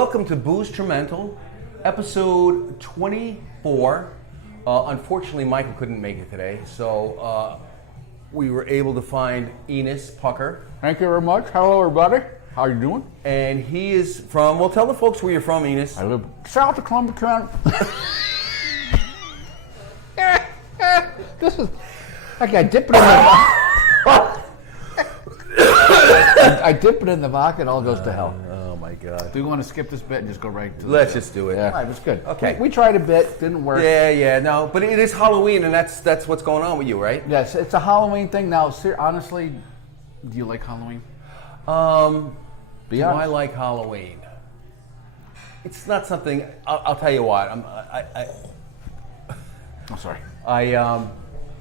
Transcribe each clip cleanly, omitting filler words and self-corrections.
welcome to Boozetrumental, episode 24. Unfortunately, Michael couldn't make it today, so we were able to find Ennis Pucker. Thank you very much. Hello, everybody. How you doing? And he is from, well, tell the folks where you're from, Ennis. I live south of Columbia County. This is like I dip it in the I dip it in the vodka, it all goes to hell. Oh my God. Do you want to skip this bit and just go right to the Let's show? just do it. Yeah, all right, it's good. Okay. We tried a bit, didn't work. Yeah, no, but it is Halloween, and that's what's going on with you, right? Yes, it's a Halloween thing now. Honestly, do you like Halloween? Do I like Halloween? It's not something. I'll tell you what. I'm sorry.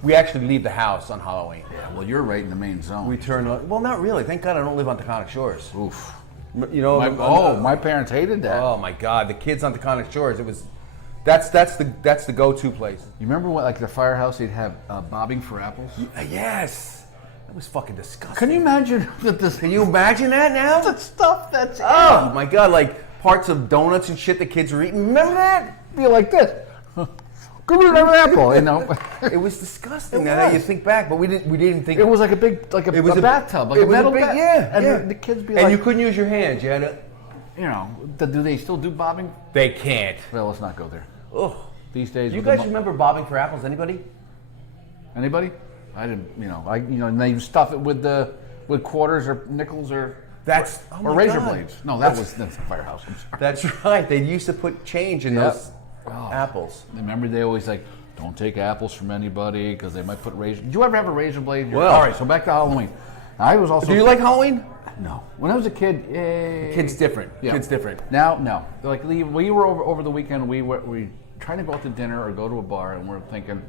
We actually leave the house on Halloween. Yeah, well, you're right in the main zone. We turn. Well, not really. Thank God I don't live on Taconic Shores. Oof. You know. My parents hated that. Oh my God, the kids on Taconic Shores. It was. That's the go-to place. You remember what, like the firehouse, they'd have bobbing for apples? Yes. That was fucking disgusting. Can you imagine this? Can you imagine that now? That stuff that's Oh my God, like parts of donuts and shit the kids were eating. Remember that? Be like this. Give me another apple, you know. It was disgusting. Now that you think back, but we didn't think it was like a big, it was a bathtub, like a metal bathtub. Yeah. The kids be and like, you couldn't use your hands. You had to. You know, do they still do bobbing? They can't. Well, let's not go there. Ugh. These days, You guys remember bobbing for apples? Anybody? Anybody? I didn't. And they stuff it with quarters or nickels or or razor blades. No, that's the firehouse. I'm sorry. That's right. They used to put change in those apples. Remember, they always like, don't take apples from anybody because they might put razor. Did you ever have a razor blade? Well, all right. So back to Halloween. I was also. Do you like Halloween? No. When I was a kid, Kid's different. Yeah. Kid's different. Now, no. Like we were over the weekend. We trying to go out to dinner or go to a bar, and we're thinking,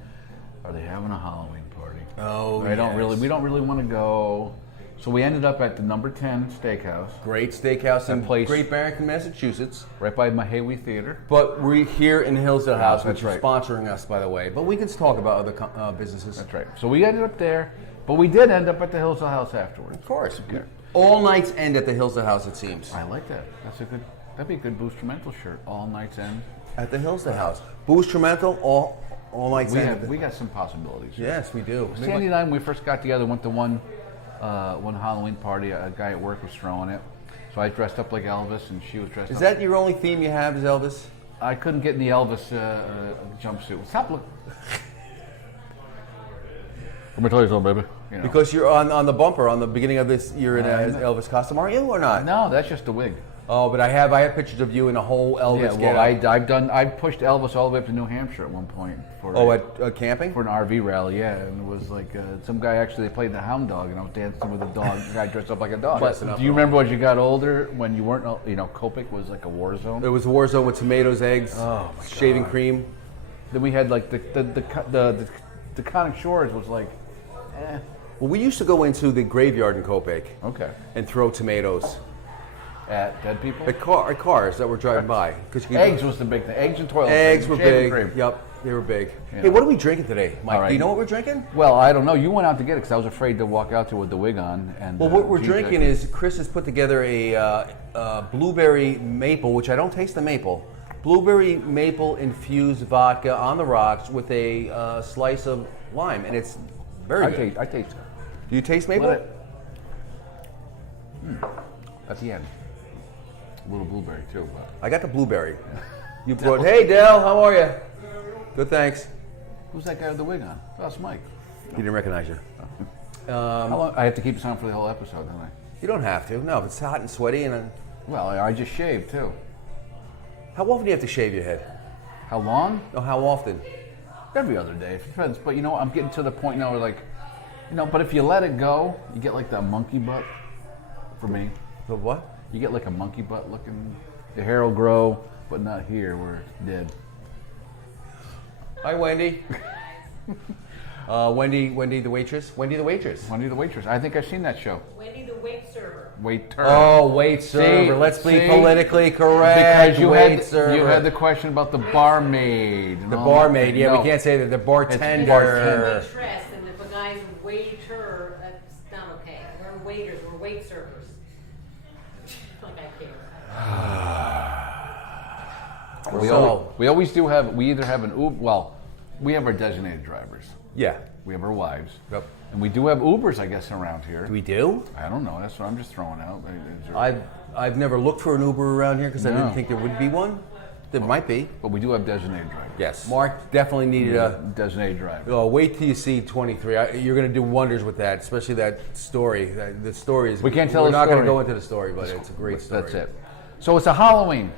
are they having a Halloween party? Oh, we don't really want to go. So we ended up at the number 10 Steakhouse. Great steakhouse in place, Great Barrington, Massachusetts, right by Mahawi Theater. But we're here in Hillsdale House, which is right. Sponsoring us, by the way. But we can talk about other businesses. That's right. So we ended up there, but we did end up at the Hillsdale House afterwards. Of course. Okay. All nights end at the Hillsdale House, it seems. I like that. That'd be a good Boozetrumental shirt. All nights end at the Hillsdale House. Boozetrumental, all nights end. We got some possibilities. Yes, we do. Sandy and I, when we first got together, went to one Halloween party. A guy at work was throwing it, so I dressed up like Elvis, and she was dressed up. Is that your only theme you have? Is Elvis? I couldn't get in the Elvis jumpsuit. Stop looking. Let me tell you something, baby. You know. Because you're on the bumper on the beginning of this. You're in an Elvis costume, are you, or not? No, that's just a wig. Oh, but I have pictures of you in a whole Elvis. Yeah, well, I pushed Elvis all the way up to New Hampshire at one point for at camping for an RV rally. Yeah, and it was like some guy actually played the hound dog, and I was dancing with a dog. The guy dressed up like a dog. Do you remember as you got older when you weren't? Copic was like a war zone. It was a war zone with tomatoes, eggs, shaving cream. Then we had like the Taconic Shores was like. Well, we used to go into the graveyard in Copic. Okay. And throw tomatoes. At dead people? At cars that were driving by. Eggs was the big thing. Eggs and toilet Eggs were big. Cream. Yep, they were big. Yeah. Hey, what are we drinking today, Mike? Right. Do you know what we're drinking? Well, I don't know. You went out to get it because I was afraid to walk out there with the wig on. And well, what we're drinking is Chris has put together a blueberry maple, which I don't taste the maple. Blueberry maple infused vodka on the rocks with a slice of lime, and it's very good. I taste it. Do you taste maple? At the end. A little blueberry too. But. I got the blueberry. You brought. Hey, Dale, how are you? Good, thanks. Who's that guy with the wig on? Oh, that's Mike. He didn't recognize you. How long? I have to keep this on for the whole episode, don't I? You don't have to. No, if it's hot and sweaty and. Well, I just shaved too. How often do you have to shave your head? How long? No, how often? Every other day. It depends. But you know, I'm getting to the point now where but if you let it go, you get like that monkey butt. For me. The what? You get like a monkey butt looking. The hair will grow, but not here where it's dead. Hi, Wendy. Wendy the waitress. Wendy the waitress. Wendy the waitress. I think I've seen that show. Wendy the wait server. Waiter. Oh, wait server. Let's be politically correct. Because you had the question about the barmaid. The barmaid. Yeah, we can't say that. The bartender. Waitress, and if a guy's waiter, that's not okay. We're waiters. We're wait servers. Like I care. We always do have. We either have an Uber. Well, we have our designated drivers. Yeah. We have our wives. Yep. And we do have Ubers, I guess, around here. We do? I don't know. That's what I'm just throwing out. I've never looked for an Uber around here because I didn't think there would be one. There might be. But we do have designated drivers. Yes. Mark definitely needed a designated driver. Oh, wait till you see 23. You're going to do wonders with that, especially that story. The story is. We can't tell We're the not story. going to go into the story, but it's a great story. That's it. So it's a Halloween.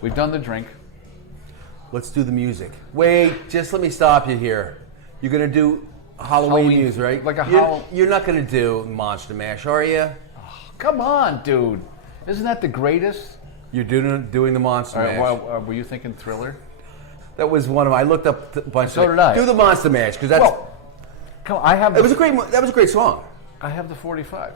We've done the drink. Let's do the music. Wait, just let me stop you here. You're going to do Halloween music, right? Like You're not going to do Monster Mash, are you? Come on, dude. Isn't that the greatest? You're doing the Monster Mash. Well, were you thinking Thriller? That was one of them. I looked up a bunch. So did I. Do the Monster Mash because that's. Well, come on, I have. That was a great song. I have the 45.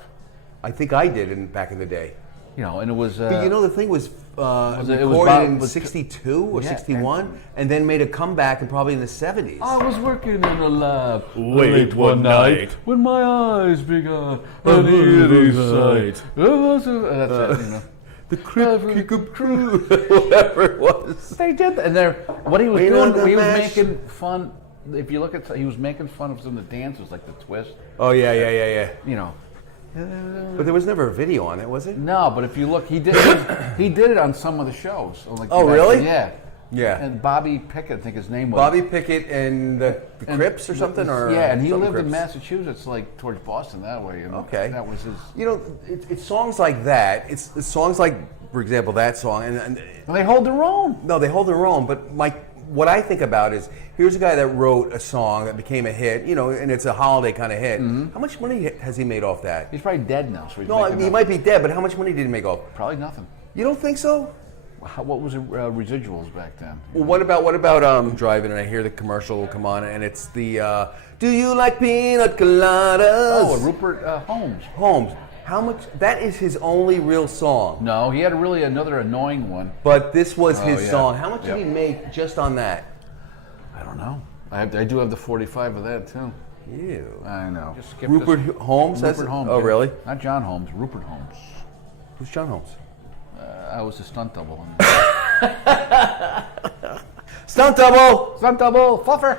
I think I did back in the day. You know, and it was. But you know, the thing was recorded in 62 or 61, and then made a comeback in probably in the 70s. I was working in a lab late one night when my eyes began an eerie sight. That's it, you know. The Crypt Crew, whatever it was. They did that. And what he was doing, he was mash. making fun. If you look at, he was making fun of some of the dances, like the twist. Oh, yeah. You know. But there was never a video on it, was it? No, but if you look, he did it on some of the shows. Like really? Yeah. Yeah. And Bobby Pickett, I think his name was. Bobby Pickett and the Crips or something? Yeah, and he lived in Massachusetts, like towards Boston that way. And okay. That was his. You know, it's songs like that. It's songs like, for example, that song. And they hold their own. No, they hold their own. But what I think about is, here's a guy that wrote a song that became a hit, you know, and it's a holiday kind of hit. Mm-hmm. How much money has he made off that? He's probably dead now. So he might be dead, but how much money did he make off? Probably nothing. You don't think so? What was the residuals back then? Well, what about driving and I hear the commercial come on and it's the do you like peanut coladas? Oh, Rupert Holmes. Holmes. How much? That is his only real song. No, he had another annoying one. But this was his song. How much did he make just on that? I don't know. I do have the 45 of that too. Ew. I know. Just skip Rupert Holmes. Rupert Holmes. Oh, really? Not John Holmes. Rupert Holmes. Who's John Holmes? I was a stunt double. Stunt double! Stunt double! Fluffer!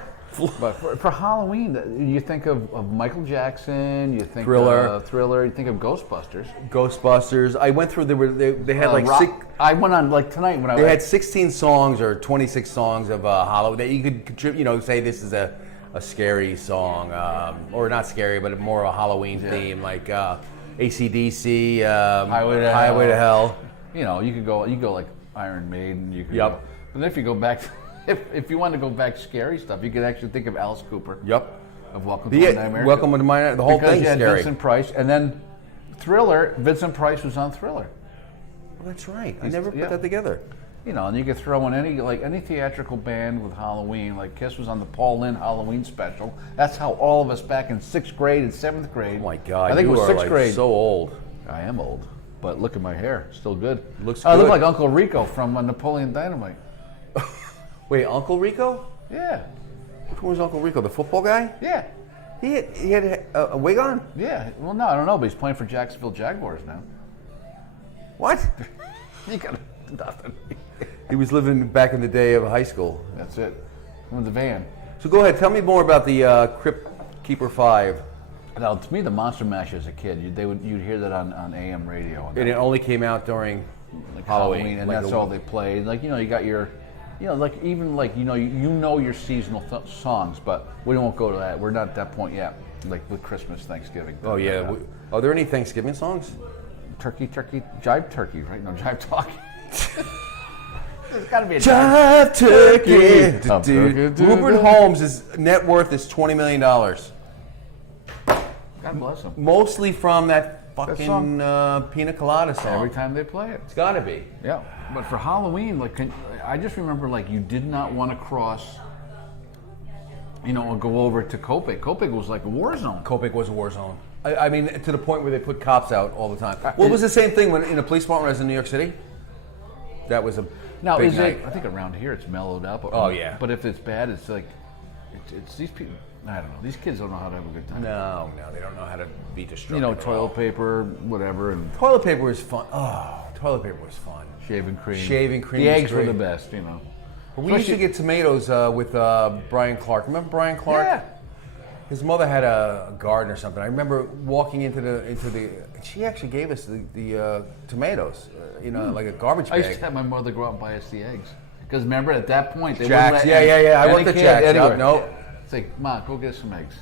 But for Halloween, you think of Michael Jackson, you think of Thriller, you think of Ghostbusters. Ghostbusters. I went through, they had like six. I went on like tonight when they had 16 songs or 26 songs of Halloween that you could contribute, you know, say this is a scary song, or not scary, but more a Halloween theme, like AC/DC, Highway to Hell. You know, you could go like Iron Maiden. You could Yep. Go, but if you go back, if you want to go back scary stuff, you could actually think of Alice Cooper. Yep. Of Welcome to My Nightmare. Welcome to My Nightmare. The whole thing's scary. Vincent Price, and then Thriller. Vincent Price was on Thriller. Well, that's right. I never put that together. You know, and you could throw in any theatrical band with Halloween. Like Kiss was on the Paul Lynde Halloween special. That's how all of us back in 6th grade and 7th grade. Oh my God! I think you it was 6th like grade. So old. I am old. But look at my hair, still good. Looks good. I look like Uncle Rico from Napoleon Dynamite. Wait, Uncle Rico? Yeah. Which one was Uncle Rico? The football guy? Yeah. He had a wig on? Yeah. Well, no, I don't know, but he's playing for Jacksonville Jaguars now. What? He got nothing. He was living back in the day of high school. That's it. With the van. So go ahead, tell me more about the Crypt Keeper 5. Now, to me, the Monster Mash as a kid, you'd hear that on AM radio. And it only came out during Halloween, and that's all they played. Like, you know, you got your, you know, like even like, you know your seasonal songs, but we won't go to that. We're not at that point yet. Like with Christmas, Thanksgiving. Oh yeah. Are there any Thanksgiving songs? Turkey, jive turkey, right? No, jive talking. There's got to be a jive turkey. Dude, Rupert Holmes' net worth is $20 million. God bless him. Mostly from that fucking Pina Colada song. Every time they play it. It's got to be. Yeah. But for Halloween, like, I just remember, like, you did not want to cross, you know, or go over to Copic. Copic was like a war zone. Copic was a war zone. I mean, to the point where they put cops out all the time. Well, it was the same thing when in the police department when I was in New York City. That was a big night. I think around here it's mellowed up. Oh, yeah. But if it's bad, it's like, it's these people. I don't know. These kids don't know how to have a good time. No, they don't know how to be destructive. You know, toilet paper, whatever, and toilet paper was fun. Oh, toilet paper was fun. Shaving cream. Shaving cream. The eggs were the best, you know. We used to get tomatoes with Brian Clark. Remember Brian Clark? Yeah. His mother had a garden or something. I remember walking into the. She actually gave us the tomatoes, like a garbage I used bag. to have my mother go out and buy us the eggs. Because remember, at that point, they Jack's, wouldn't let yeah. I any worked at kid Jack's. anywhere. No. It's like, Ma, go get us some eggs.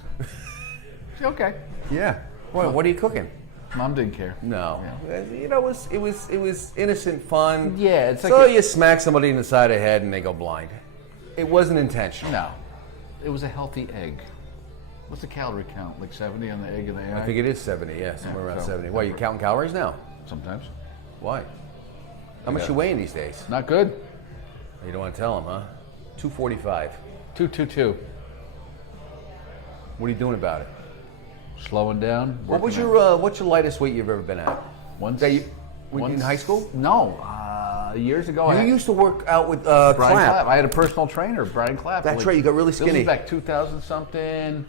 Okay. Yeah. What are you cooking? Mom didn't care. No. Yeah. It was innocent fun. Yeah, it's like so you smack somebody in the side of the head and they go blind. It wasn't intentional. No. It was a healthy egg. What's the calorie count? Like 70 on the egg and the egg? I think it is 70. Yeah, somewhere around so- 70. Why, you counting calories now? Sometimes. Why? How much you weighing these days? Not good. You don't want to tell them, huh? 245. 222. What are you doing about it? Slowing down. What's your lightest weight you've ever been at? Once, In high school? No. Years ago, You used to work out with Brian Clapp. Clapp. I had a personal trainer, Brian Clapp. That's right, you got really skinny. This was back 2000 something,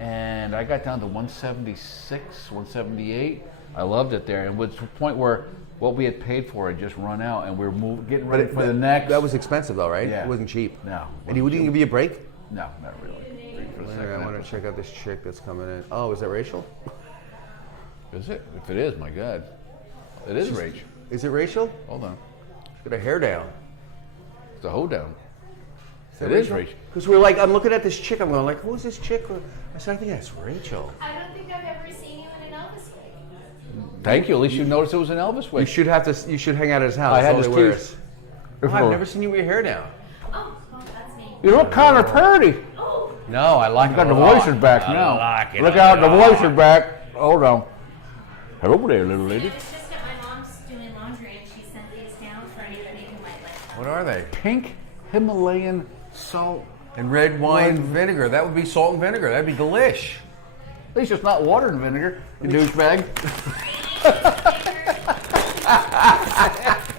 and I got down to 176, 178. I loved it there, and it was to the point where what we had paid for had just run out, and we were getting ready for the next. That was expensive though, right? Yeah. It wasn't cheap. No. And he wouldn't give you a break? No, not really. Wait for a second. I want to check out this chick that's coming in. Oh, is that Rachel? Is it? If it is, my God. It is Rach. Is it Rachel? Hold on. She's got her hair down. It's a hoedown. It is Rachel. Because I'm looking at this chick. I'm going like, who's this chick? I said, I think that's Rachel. I don't think I've ever seen you in an Elvis wig. Thank you. At least you noticed it was an Elvis You wig. should hang out at his house. I had That's his all they wear teeth. is- Oh, I've never seen you with your hair down. Oh, well, that's me. You look kind of pretty. Oh, No, I like You got the voice is back now. Look out, the voice is back. Hold on. Hello there, little I lady. was just at my mom's doing laundry and she sent these down for anybody who might like them. What are they? Pink Himalayan salt. And red wine vinegar. That would be salt and vinegar. That'd be delish. At least it's not water and vinegar, you douchebag.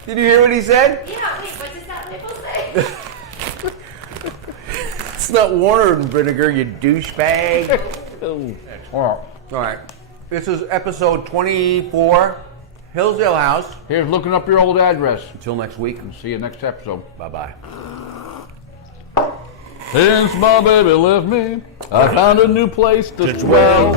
Did you hear what he said? Yeah, wait, what does that nipple say? It's not water and vinegar, you douchebag. All All right. This is episode 24, Hillsdale House. Here's looking up your old address. Until next week. See you next episode. Bye-bye. Since my baby left me, I found a new place to dwell.